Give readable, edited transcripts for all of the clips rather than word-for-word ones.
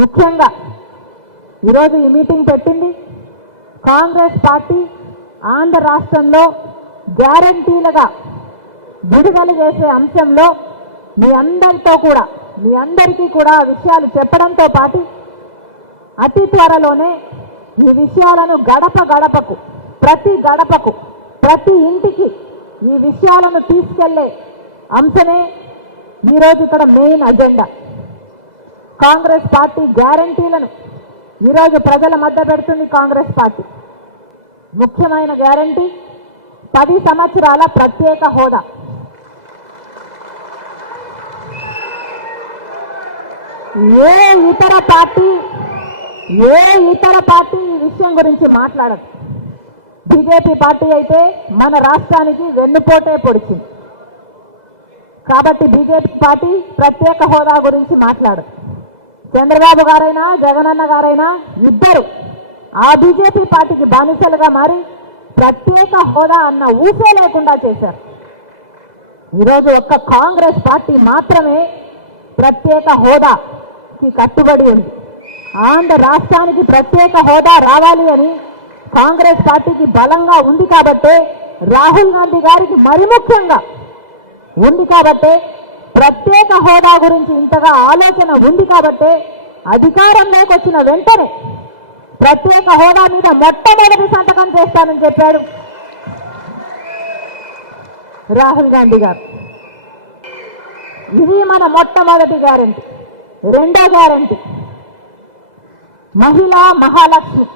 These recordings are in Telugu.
ముఖ్యంగా ఈరోజు ఈ మీటింగ్ పెట్టింది కాంగ్రెస్ పార్టీ ఆంధ్ర రాష్ట్రంలో గ్యారంటీలుగా విడుదల చేసే అంశంలో మీ అందరికీ కూడా విషయాలు చెప్పడంతో పాటు అతి త్వరలోనే ఈ విషయాలను గడపకు ప్రతి ఇంటికి ఈ విషయాలను తీసుకెళ్లే అంశమే ఈరోజు ఇక్కడ మెయిన్ అజెండా. కాంగ్రెస్ పార్టీ గ్యారంటీలను ఈరోజు ప్రజల మధ్య పెడుతుంది కాంగ్రెస్ పార్టీ. ముఖ్యమైన గ్యారంటీ 10 సంవత్సరాల ప్రత్యేక హోదా. ఏ ఇతర పార్టీ ఈ విషయం గురించి మాట్లాడదు. బీజేపీ పార్టీ అయితే మన రాష్ట్రానికి వెన్నుపోటే పొడిచింది కాబట్టి బీజేపీ పార్టీ ప్రత్యేక హోదా గురించి మాట్లాడదు. చంద్రబాబు గారైనా జగనన్న గారైనా ఇద్దరు ఆ బీజేపీ పార్టీకి బానిసలుగా మారి ప్రత్యేక హోదా అన్న ఊసే లేకుండా చేశారు. ఈరోజు ఒక్క కాంగ్రెస్ పార్టీ మాత్రమే ప్రత్యేక హోదాకి కట్టుబడి ఉంది. ఆంధ్ర రాష్ట్రానికి ప్రత్యేక హోదా రావాలి అని కాంగ్రెస్ పార్టీకి బలంగా ఉంది కాబట్టే, రాహుల్ గాంధీ గారికి మరి ముఖ్యంగా ఉంది కాబట్టే, ప్రత్యేక హోదా గురించి ఇంతగా ఆలోచన ఉంది కాబట్టే అధికారంలోకి వచ్చిన వెంటనే ప్రత్యేక హోదా మీద మొట్టమొదటి సంతకం చేస్తానని చెప్పాడు రాహుల్ గాంధీ గారు. ఇది మన మొట్టమొదటి గ్యారంటీ. రెండో గ్యారంటీ మహిళా మహాలక్ష్మి.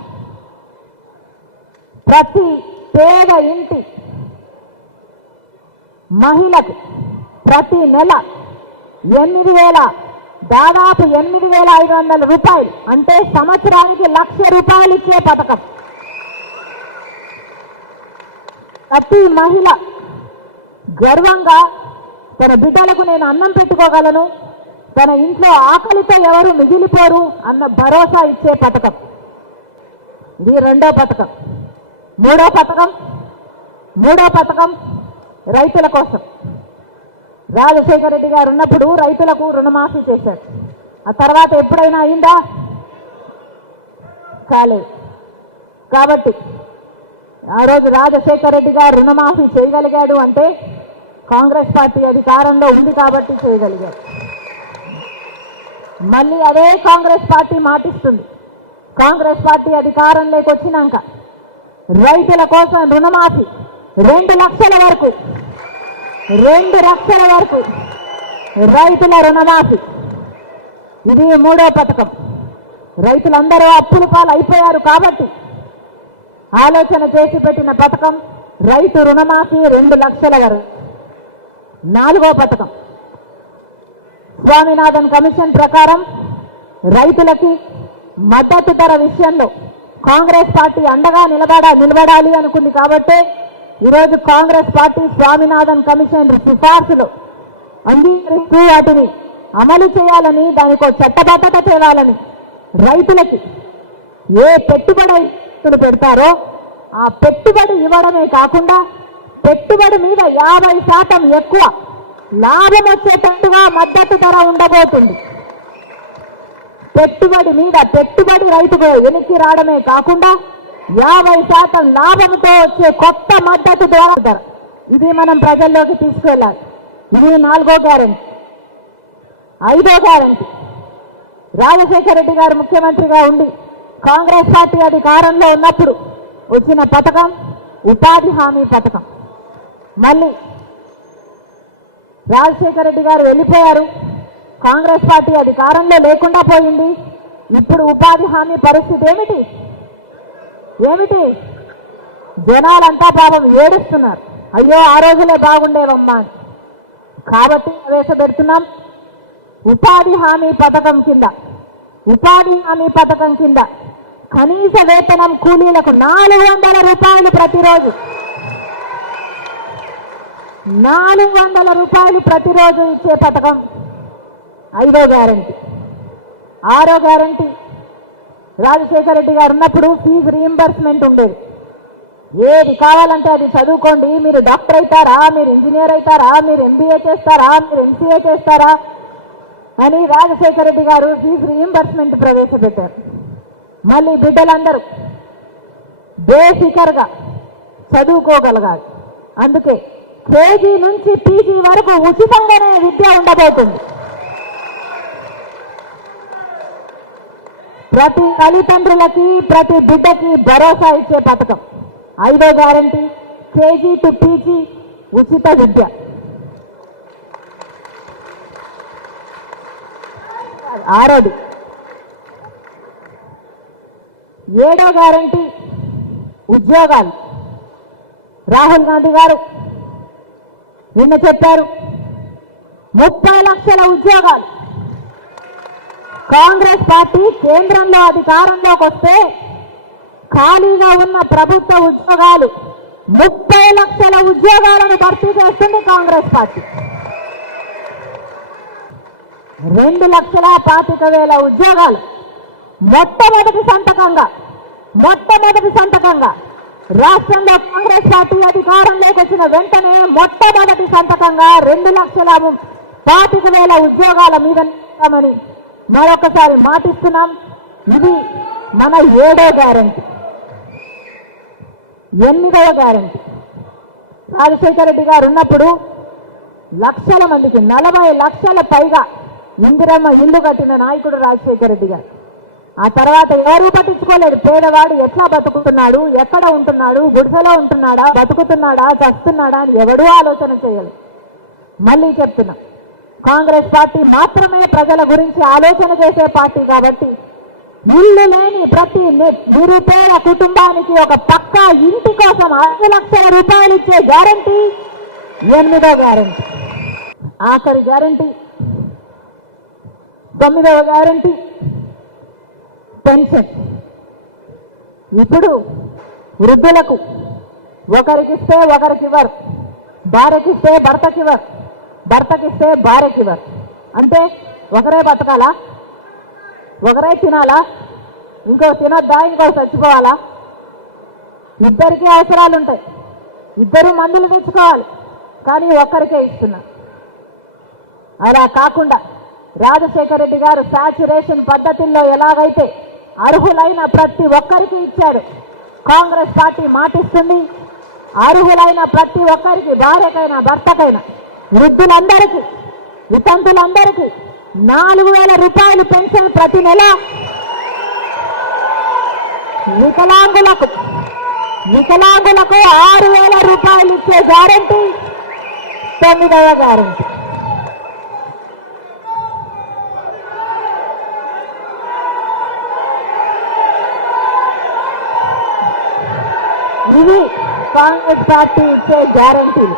ప్రతి పేద ఇంటి మహిళకు ప్రతి నెల దాదాపు 8,500 రూపాయలు అంటే సంవత్సరానికి 1,00,000 రూపాయలు ఇచ్చే పథకం. ప్రతి మహిళ గర్వంగా తన బిడ్డలకు నేను అన్నం పెట్టుకోగలను, తన ఇంట్లో ఆకలితో ఎవరు మిగిలిపోరు అన్న భరోసా ఇచ్చే పథకం. ఇది రెండో పథకం. మూడో పథకం రైతుల కోసం. రాజశేఖర రెడ్డి గారు ఉన్నప్పుడు రైతులకు రుణమాఫీ చేశారు. ఆ తర్వాత ఎప్పుడైనా అయిందా? కాలేదు. కాబట్టి ఆ రోజు రాజశేఖర రెడ్డి గారు రుణమాఫీ చేయగలిగాడు అంటే కాంగ్రెస్ పార్టీ అధికారంలో ఉంది కాబట్టి చేయగలిగారు. మళ్ళీ అదే కాంగ్రెస్ పార్టీ మాటిస్తుంది. కాంగ్రెస్ పార్టీ అధికారంలోకి వచ్చినాక రైతుల కోసం రుణమాఫీ 2 లక్షల వరకు రైతుల రుణమాఫీ. ఇది మూడో పథకం. రైతులందరూ అప్పుల పాలు అయిపోయారు కాబట్టి ఆలోచన చేసి పెట్టిన పథకం రైతు రుణమాఫీ 2 లక్షల వరకు. నాలుగో పథకం స్వామినాథన్ కమిషన్ ప్రకారం రైతులకి మద్దతు ధర విషయంలో కాంగ్రెస్ పార్టీ అండగా నిలబడాలి అనుకుంది కాబట్టి ఈరోజు కాంగ్రెస్ పార్టీ స్వామినాథన్ కమిషన్ సిఫార్సులు అంగీకరిస్తూ వాటిని అమలు చేయాలని, దానికి చట్టబద్ధత తేవాలని, రైతులకి ఏ పెట్టుబడి పెడతారో ఆ పెట్టుబడి ఇవ్వడమే కాకుండా పెట్టుబడి మీద 50% ఎక్కువ లాభం వచ్చేటట్టుగా మద్దతు ధర ఉండబోతుంది. పెట్టుబడి రైతుకు వెనక్కి రావడమే కాకుండా 50% లాభంతో వచ్చే కొత్త మద్దతు ధర. ఇది మనం ప్రజల్లోకి తీసుకెళ్ళాలి. ఇది నాలుగో గ్యారెంటీ. ఐదో గ్యారెంటీ రాజశేఖర రెడ్డి గారు ముఖ్యమంత్రిగా ఉండి కాంగ్రెస్ పార్టీ అధికారంలో ఉన్నప్పుడు వచ్చిన పథకం ఉపాధి హామీ పథకం. మళ్ళీ రాజశేఖర రెడ్డి గారు వెళ్ళిపోయారు, కాంగ్రెస్ పార్టీ అధికారంలో లేకుండా పోయింది. ఇప్పుడు ఉపాధి హామీ పరిస్థితి ఏమిటి? జనాలంతా పాపం ఏడుస్తున్నారు, అయ్యో ఆ రోజులే బాగుండేవమ్మా అని. కాబట్టి ప్రవేశపెడుతున్నాం ఉపాధి హామీ పథకం కింద కనీస వేతనం కూలీలకు 400 రూపాయలు ప్రతిరోజు, 400 రూపాయలు ప్రతిరోజు ఇచ్చే పథకం ఐదో గ్యారంటీ. ఆరో గ్యారంటీ రాజశేఖర రెడ్డి గారు ఉన్నప్పుడు ఫీజు రీయింబర్స్మెంట్ ఉండేది. ఏది కావాలంటే అది చదువుకోండి, మీరు డాక్టర్ అవుతారా, మీరు ఇంజనీర్ అవుతారా, మీరు MBA చేస్తారా, మీరు MCA చేస్తారా అని రాజశేఖర రెడ్డి గారు ఫీజు రీయింబర్స్మెంట్ ప్రవేశపెట్టారు. మళ్ళీ బిడ్డలందరూ బేఫికర్గా చదువుకోగలగాలి. అందుకే కేజీ నుంచి పీజీ వరకు ఉచితంగానే విద్య ఉండబోతుంది. ప్రతి తల్లిదండ్రులకి ప్రతి బిడ్డకి భరోసా ఇచ్చే పథకం 5వ గ్యారంటీ కేజీ టు పీజీ ఉచిత విద్య. 6వది 7వ గ్యారంటీ ఉద్యోగాలు. రాహుల్ గాంధీ గారు నిన్న చెప్పారు 30 లక్షల ఉద్యోగాలు. కాంగ్రెస్ పార్టీ కేంద్రంలో అధికారంలోకి వస్తే ఖాళీగా ఉన్న ప్రభుత్వ ఉద్యోగాలు 30 లక్షల ఉద్యోగాలను భర్తీ చేస్తుంది కాంగ్రెస్ పార్టీ. 2,25,000 ఉద్యోగాలు మొట్టమొదటి సంతకంగా రాష్ట్రంలో కాంగ్రెస్ పార్టీ అధికారంలోకి వచ్చిన వెంటనే మొట్టమొదటి సంతకంగా 2,25,000 ఉద్యోగాల మీద ఇస్తామని మరొకసారి మాటిస్తున్నాం. ఇది మన 7వ గ్యారంటీ. 8వ గ్యారంటీ రాజశేఖర రెడ్డి గారు ఉన్నప్పుడు లక్షల మందికి 40 లక్షల పైగా ఇందిరమ్మ ఇల్లు కట్టిన నాయకుడు రాజశేఖర రెడ్డి గారు. ఆ తర్వాత ఎవరూ పట్టించుకోలేదు. పేదవాడు ఎట్లా బతుకుతున్నాడు, ఎక్కడ ఉంటున్నాడు, గుడిసెలో ఉంటున్నాడా, బతుకుతున్నాడా, చస్తున్నాడా అని ఎవడూ ఆలోచన చేయలేదు. మళ్ళీ చెప్తున్నా, కాంగ్రెస్ పార్టీ మాత్రమే ప్రజల గురించి ఆలోచన చేసే పార్టీ కాబట్టి ఇల్లు లేని ప్రతి నిరుపేద కుటుంబానికి ఒక పక్కా ఇంటి కోసం 5 లక్షల రూపాయలు ఇచ్చే గ్యారంటీ 8వ గ్యారంటీ. ఆఖరి గ్యారంటీ 9వ గ్యారంటీ పెన్షన్. ఇప్పుడు వృద్ధులకు ఒకరికిస్తే ఒకరికివ్వరు, భార్యకిస్తే భర్తకివ్వరు, భర్తకిస్తే భార్యకివ్వరు. అంటే ఒకరే బతకాలా, ఒకరే తినాలా, ఇంకో తినొద్దా, ఇంకో చచ్చిపోవాలా? ఇద్దరికీ అవసరాలు ఉంటాయి, ఇద్దరు మందులు తెచ్చుకోవాలి, కానీ ఒక్కరికే ఇస్తున్నా. అలా కాకుండా రాజశేఖర రెడ్డి గారు శాచ్యురేషన్ పద్ధతుల్లో ఎలాగైతే అర్హులైన ప్రతి ఒక్కరికి ఇచ్చాడు, కాంగ్రెస్ పార్టీ మాటిస్తుంది. అర్హులైన ప్రతి ఒక్కరికి, భార్యకైనా భర్తకైనా, వృద్ధులందరికీ, వితంతులందరికీ 4,000 రూపాయలు పెన్షన్ ప్రతి నెల. వికలాంగులకు 6,000 రూపాయలు ఇచ్చే గ్యారంటీ 9వ గ్యారంటీ. ఇవి కాంగ్రెస్ పార్టీ ఇచ్చే గ్యారంటీలు.